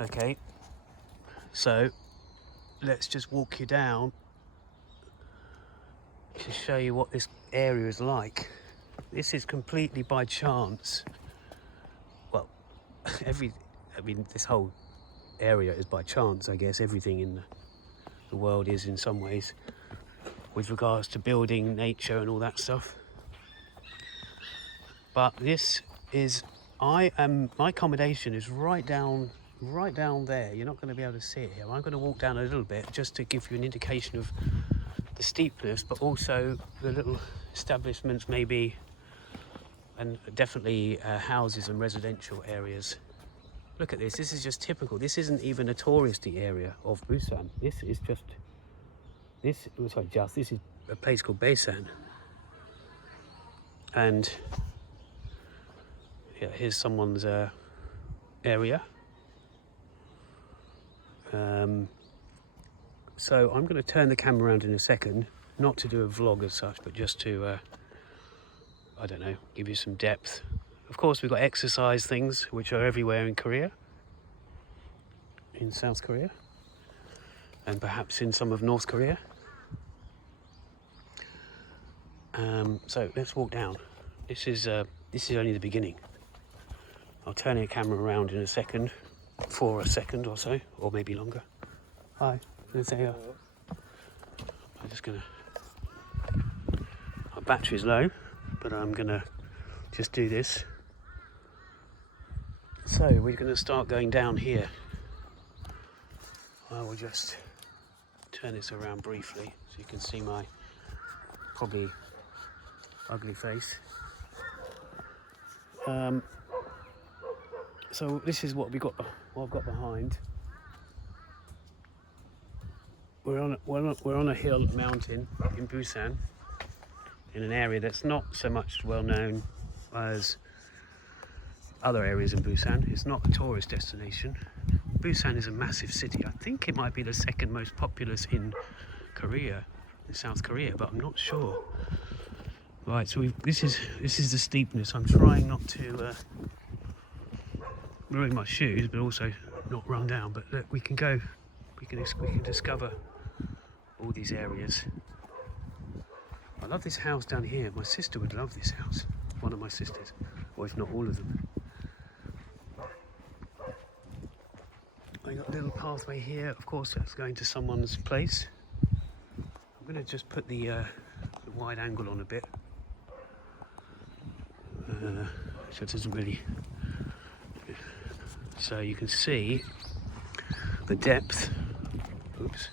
Okay, so let's just walk you down to show you what this area is like. This is completely by chance. Well, this whole area is by chance, I guess. Everything in the world is in some ways, with regards to building, nature and all that stuff. But this is, my accommodation is right down there. You're not going to be able to see it here. I'm going to walk down a little bit just to give you an indication of the steepness, but also the little establishments maybe, and definitely houses and residential areas. Look at this. This is just typical. This isn't even a touristy area of Busan. This is a place called Baesan. And yeah, here's someone's area. So I'm going to turn the camera around in a second, not to do a vlog as such, but just to, I don't know, give you some depth. Of course, we've got exercise things, which are everywhere in Korea, in South Korea, and perhaps in some of North Korea. So let's walk down. This is only the beginning. I'll turn the camera around in a second, for a second or so, or maybe longer. Hi, there. I'm just gonna. My battery's low, but I'm gonna just do this. So we're gonna start going down here. I will just turn this around briefly so you can see my probably ugly face. So this is what I've got behind. We're on a hill mountain in Busan, in an area that's not so much well known as other areas in Busan. It's not a tourist destination. Busan is a massive city. I think it might be the second most populous in Korea, in South Korea, but I'm not sure. Right, so this is the steepness. I'm trying not to ruin my shoes, but also not run down. But look, we can discover all these areas. I love this house down here. My sister would love this house. One of my sisters, or if not all of them. I got a little pathway here. Of course, that's going to someone's place. I'm going to just put the wide angle on a bit, so it doesn't really. So you can see the depth. Oops,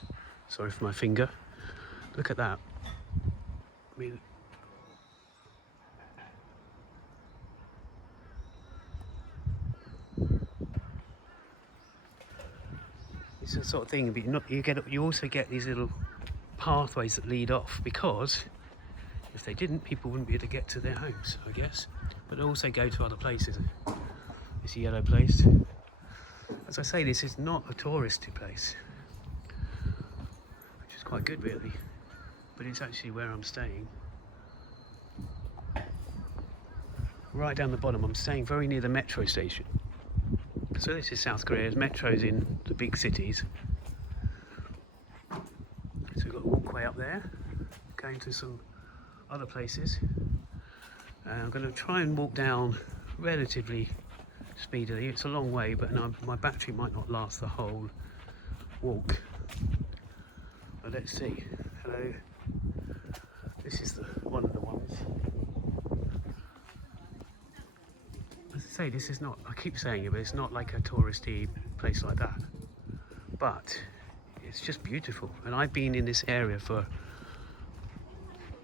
sorry for my finger. Look at that. I mean, it's the sort of thing. But you also get these little pathways that lead off, because if they didn't, people wouldn't be able to get to their homes, I guess. But they also go to other places. This yellow place. As I say, this is not a touristy place, which is quite good really, but it's actually where I'm staying. Right down the bottom, I'm staying very near the metro station. So this is South Korea. There's metros in the big cities. So we've got a walkway up there, going to some other places. I'm going to try and walk down relatively speedily. It's a long way, but my battery might not last the whole walk. But let's see. Hello. This is one of the ones. As I say, this is not, I keep saying it, but it's not like a touristy place like that. But it's just beautiful. And I've been in this area for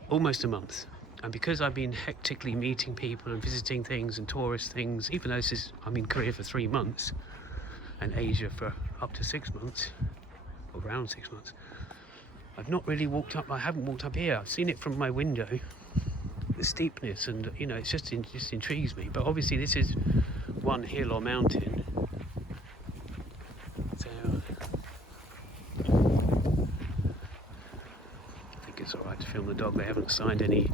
almost a month. And because I've been hectically meeting people and visiting things and tourist things, even though I'm in Korea for 3 months and Asia for up to 6 months, or around 6 months, I haven't walked up here. I've seen it from my window, the steepness, and it just intrigues me. But obviously this is one hill or mountain. So I think it's alright to film the dog. They haven't signed any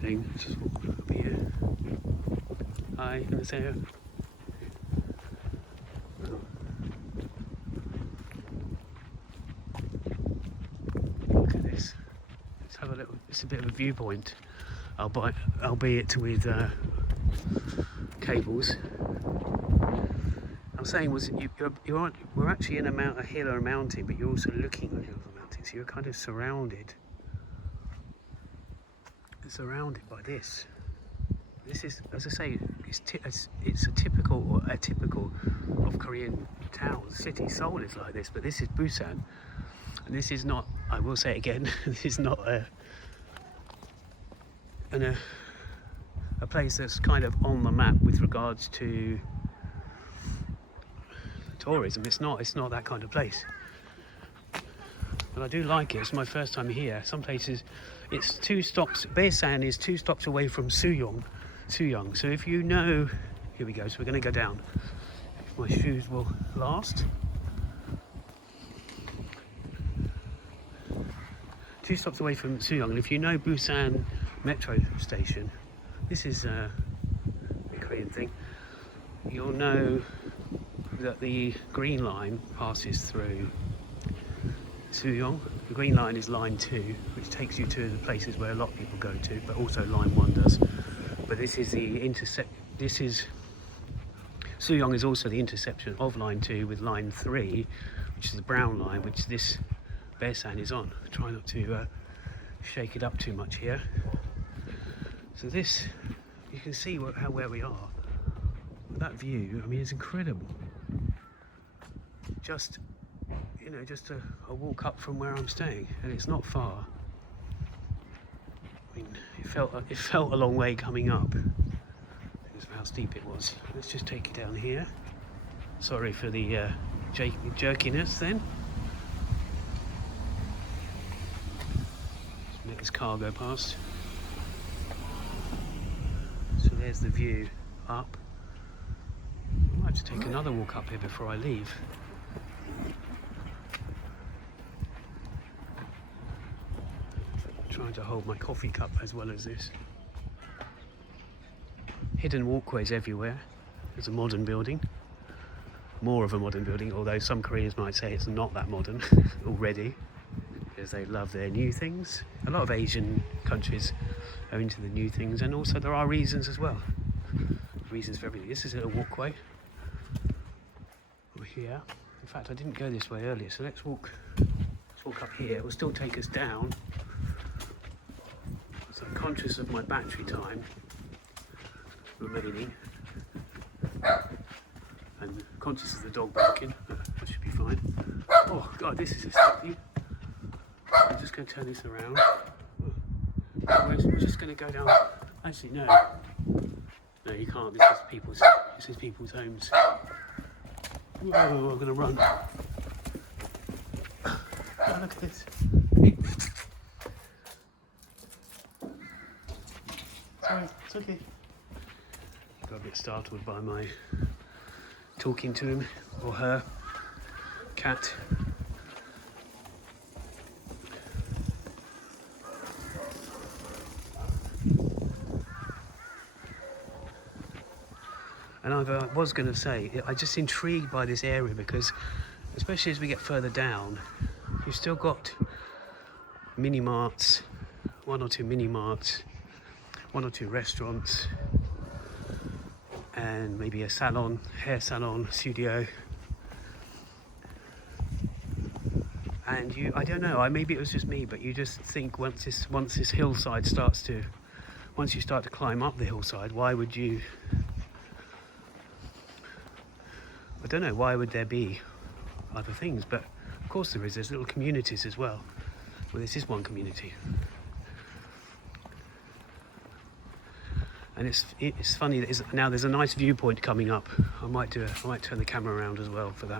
thing. Just walk up here. Hi, there. Look at this. Let's have a little. It's a bit of a viewpoint, albeit with cables. I'm saying we're actually in a hill or a mountain, but you're also looking at hills or mountains. So you're kind of surrounded by this. This is, as I say, it's atypical of Korean towns, cities. Seoul is like this, but this is Busan, and this is not. I will say it again. This is not a place that's kind of on the map with regards to tourism. It's not that kind of place. But I do like it. It's my first time here. Some places, it's 2 stops. Baesan is 2 stops away from Suyong. So if you know, here we go. So we're going to go down. If my shoes will last. 2 stops away from Suyong, and if you know Busan metro station, this is a Korean thing. You'll know that the green line passes through Suyong. The green line is line 2, which takes you to the places where a lot of people go to, but also line 1 does. But this is the Suyong is also the intersection of line 2 with line 3, which is the brown line, which this Baesan is on. Try not to shake it up too much here. So this, you can see where we are. That view, I mean, it's incredible. Just a walk up from where I'm staying, and it's not far. I mean, it felt a long way coming up because of how steep it was. Let's just take it down here. Sorry for the jerkiness then. Just let this car go past. So there's the view up. I might have to take another walk up here before I leave. Trying to hold my coffee cup as well as this. Hidden walkways everywhere. There's a modern building. More of a modern building, although some Koreans might say it's not that modern already, because they love their new things. A lot of Asian countries are into the new things, and also there are reasons as well. Reasons for everything. This is a walkway. Over here. In fact, I didn't go this way earlier, so let's walk up here. It will still take us down. So I'm conscious of my battery time remaining, and conscious of the dog barking. That should be fine. Oh God, this is a steep view. I'm just going to turn this around. We're just going to go down. Actually, no, you can't. This is people's homes. Whoa, I'm going to run. Oh, look at this. Hey. Sorry, it's okay. Got a bit startled by my talking to him or her cat. And I was going to say, I'm just intrigued by this area because, especially as we get further down, you've still got mini-marts, 1 or 2 mini-marts, 1 or 2 restaurants, and maybe a salon, hair salon, studio. And I don't know, maybe it was just me, but you just think once this hillside once you start to climb up the hillside, why would you, I don't know, why would there be other things? But of course there's little communities as well. Well, this is one community. And it's funny that now there's a nice viewpoint coming up. I might turn the camera around as well for that.